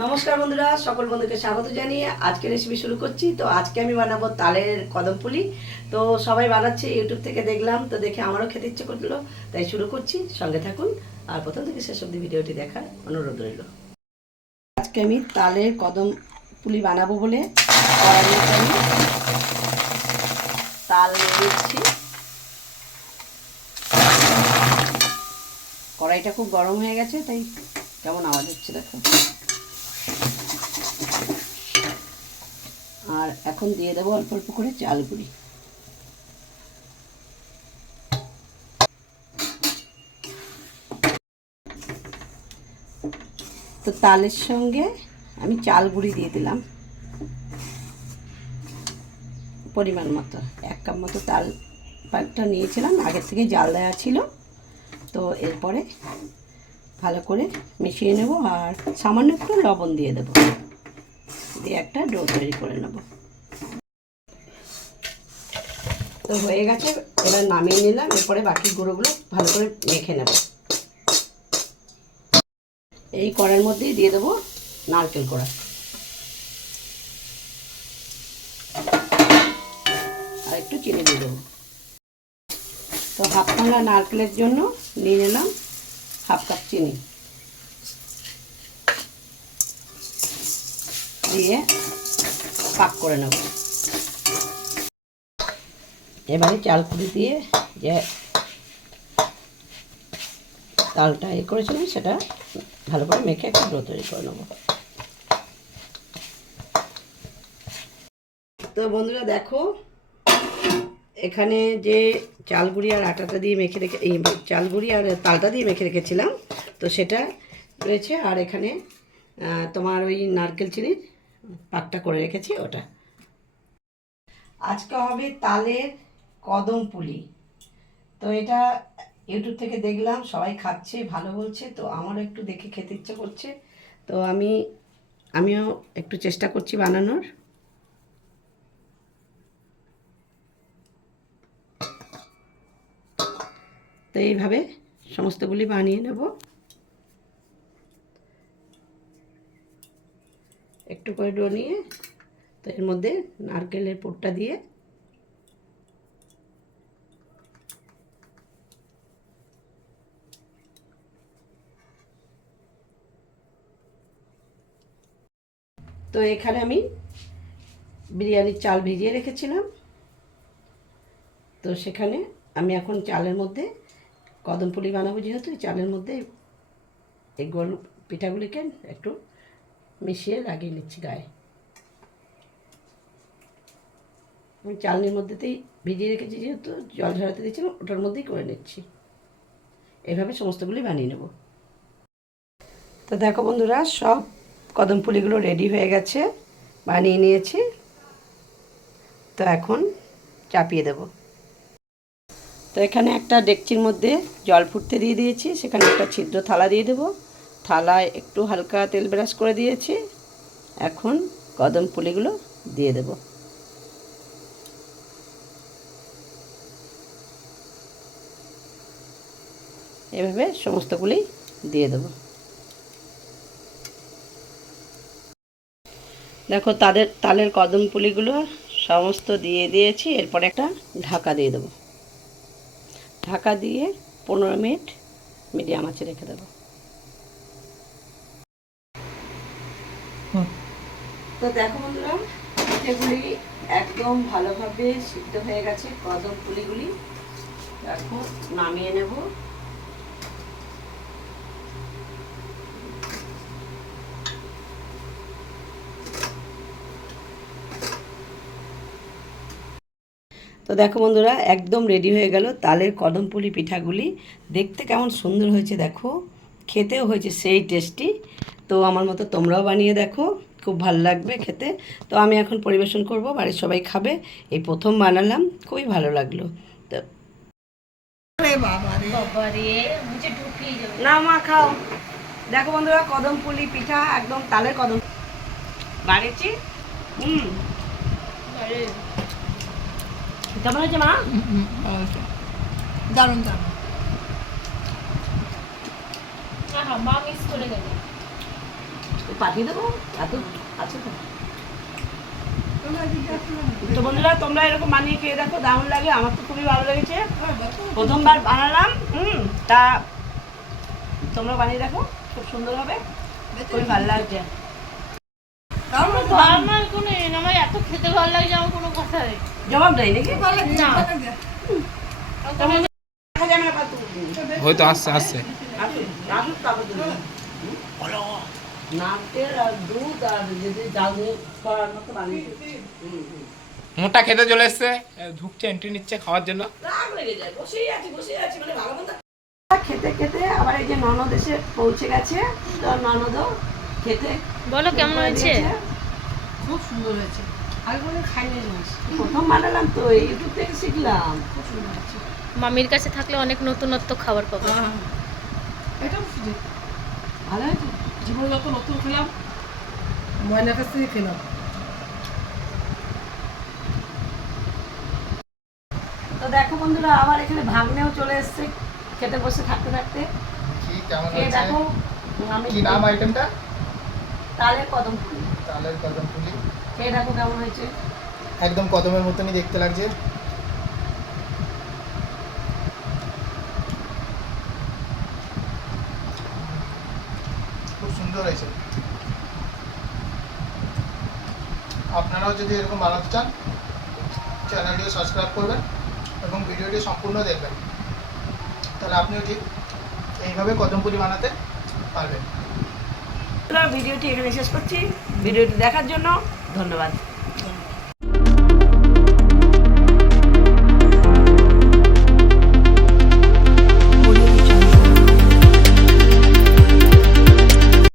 নমস্কার বন্ধুরা, সকল বন্ধুকে স্বাগত জানিয়ে আজকে রেসিপি শুরু করছি। তো আজকে আমি বানাবো তালের কদম পুলি। তো সবাই বানাচ্ছে ইউটিউব থেকে দেখলাম, তো দেখে আমারও খেতে ইচ্ছে করল। তাই শুরু করছি, সঙ্গে থাকুন। আর প্রথম থেকে শেষ অব্দি ভিডিওটি দেখার অনুরোধ রইল। আজকে আমি তালের কদম পুলি বানাবো বলে তাল দিচ্ছি। কড়াইটা খুব গরম হয়ে গেছে, তাই কেমন আওয়াজ হচ্ছে দেখো। আর এখন দিয়ে দেবো অল্প অল্প করে চাল গুঁড়ি। তো তালের সঙ্গে আমি চাল গুঁড়ি দিয়ে দিলাম। পরিমাণ মতো, এক কাপ মতো তাল পাকটা নিয়েছিলাম, আগের থেকে জাল দেওয়া ছিল। তো এরপরে ভালো করে মিশিয়ে নেব আর সামান্য একটু লবণ দিয়ে দেবো। দিয়ে একটা ডো তৈরি করে নেব। তো হয়ে গেছে, এবার নামিয়ে নিলাম, এরপরে বাকি গুঁড়োগুলো ভালো করে মেখে নেব। এই কড়ার মধ্যেই দিয়ে দেবো নারকেল কোড়া। ভাঙা নারকেলের জন্য নিয়ে নিলাম হাফ কাপ চিনি। দিয়ে পাক করে নেব। এবারে চাল কুড়ি দিয়ে যে তালটা এ করেছিলাম সেটা ভালো করে মেখে একটা ডো তৈরি করে নেব। তো বন্ধুরা দেখো এখানে যে চালগুড়ি আর আটাটা দিয়ে মেখে রেখে এই চালগুড়ি আর তালটা দিয়ে মেখে রেখেছিলাম। তো সেটা রয়েছে আর এখানে তোমার ওই নারকেল চিনির পাকটা করে রেখেছি ওটা। আজকে হবে তালের কদম পুলি। তো এটা ইউটিউব থেকে দেখলাম, সবাই খাচ্ছে, ভালো বলছে, তো আমারও একটু দেখে খেতে ইচ্ছে করছে। তো আমি, আমিও একটু চেষ্টা করছি বানানোর। তো এইভাবে সমস্তগুলি বানিয়ে নেব। একটু করে ডো নিয়ে তো এর মধ্যে নারকেলের পুরটা দিয়ে তো এখানে আমি বিরিয়ানির চাল ভিজিয়ে রেখেছিলাম। তো সেখানে আমি এখন চালের মধ্যে কদম পুলি বানাবো যেহেতু, চালের মধ্যে এই গোল পিঠাগুলিকে একটু মিশিয়ে লাগিয়ে নিচ্ছি গায়ে। আমি চালনির মধ্যেতেই ভিজিয়ে রেখেছি যেহেতু, জল ঝরাতে দিয়েছিলাম, ওটার মধ্যেই করে নিচ্ছি। এভাবে সমস্তগুলি বানিয়ে নেব। তো দেখো বন্ধুরা, সব কদম পুলিগুলো রেডি হয়ে গেছে, বানিয়ে নিয়েছি। তো এখন চাপিয়ে দেবো। তো এখানে একটা ডেকচির মধ্যে জল ফুটতে দিয়ে দিয়েছি, সেখানে একটা ছিদ্র থালা দিয়ে দেবো। থালায় একটু হালকা তেল ব্রাশ করে দিয়েছি, এখন কদম পুলিগুলো দিয়ে দেব। এভাবে সমস্তগুলি দিয়ে দেব। দেখো তাদের, তালের কদম পুলিগুলো সমস্ত দিয়ে দিয়েছি, এরপরে একটা ঢাকা দিয়ে দেবো। ঢাকা দিয়ে পনেরো মিনিট মিডিয়াম আঁচে রেখে দেবো। তো দেখো বন্ধুরা পিঠেগুলি একদম ভালোভাবে সিদ্ধ হয়ে গেছে কদম পুলিগুলি এখন নামিয়ে নেব। তো দেখো বন্ধুরা একদম রেডি হয়ে গেল তালের কদমপুলি পিঠাগুলি। দেখতে কেমন সুন্দর হয়েছে দেখো। খেতেও হয়েছে সেই টেস্টি তো আমার মতো তোমরাও বানিয়ে দেখো খুব ভালো লাগবে খেতে। তো আমি এখন পরিবেশন করব বাড়ির সবাই খাবে। এই প্রথম বানালাম খুবই ভালো লাগল। তো না মা খাও। দেখো বন্ধুরা কদম পুলি পিঠা একদম তালের কদম বানিয়েছি? হুম। কেমন হয়েছে মা? দারুণ দারুণ। মা মিস করে গেলে। পাঠিয়ে দেবো? এত আছে তো। তো বন্ধুরা তোমরা এরকম বানিয়ে খেয়ে দেখো দারুণ লাগে। আমার তো খুবই ভালো লেগেছে। প্রথমবার বানালাম হুম তা তোমরা বানিয়ে দেখো খুব সুন্দর হবে। খুবই ভালো লাগছে। আমার কোনো আমার এত খেতে ভালো লাগছে আমার কোনো কথা নেই জবাব দেয় নাকি না। ভালো লাগছে। দেখা যাবে না পাতু। হয়তো আসছে আসছে। মোটা খেতে চলে এসছে ঢুকছে এন্ট্রি নিচ্ছে খাওয়ার জন্য রাগ লেগে যায় বসেই আছি বসেই আছি মানে খেতে খেতে আবার এই যে ননদ এসে পৌঁছে গেছে তো ননদও খেতে বলো কেমন হয়েছে। খুব সুন্দর হয়েছে। আগে কোনো খাইনি জিনিস প্রথম বানালাম তো ইউটিউব থেকে শিখলাম। খুব সুন্দর হয়েছে। মামির কাছে থাকলে অনেক নতুনত্ব খাবার পাবো। হ্যাঁ এটাও সুযোগ। ভালো হয়েছে? জীবনে যত নতুন খেলাম। ময়নার কাছ থেকে খেলাম। তো দেখো বন্ধুরা আবার এখানে ভাগ্নেও চলে এসছে খেতে বসে থাকতে থাকতে। কি কেমন খেয়ে দেখো আমি কি নাম আইটেমটা তালের কদম ফুল। তালের কদম ফুলি। খেয়ে দেখো কেমন হয়েছে? একদম কদমের মতনই দেখতে লাগছে। খুব সুন্দর হয়েছে। আপনারাও যদি এরকম বানাতে চান চ্যানেলটি সাবস্ক্রাইব করবেন এবং ভিডিওটি সম্পূর্ণ দেখবেন। তাহলে আপনিও ঠিক এইভাবে কদম পুলি বানাতে পারবেন। ভিডিওটি এখানে শেষ করছি। ভিডিওটি দেখার জন্য ধন্যবাদ।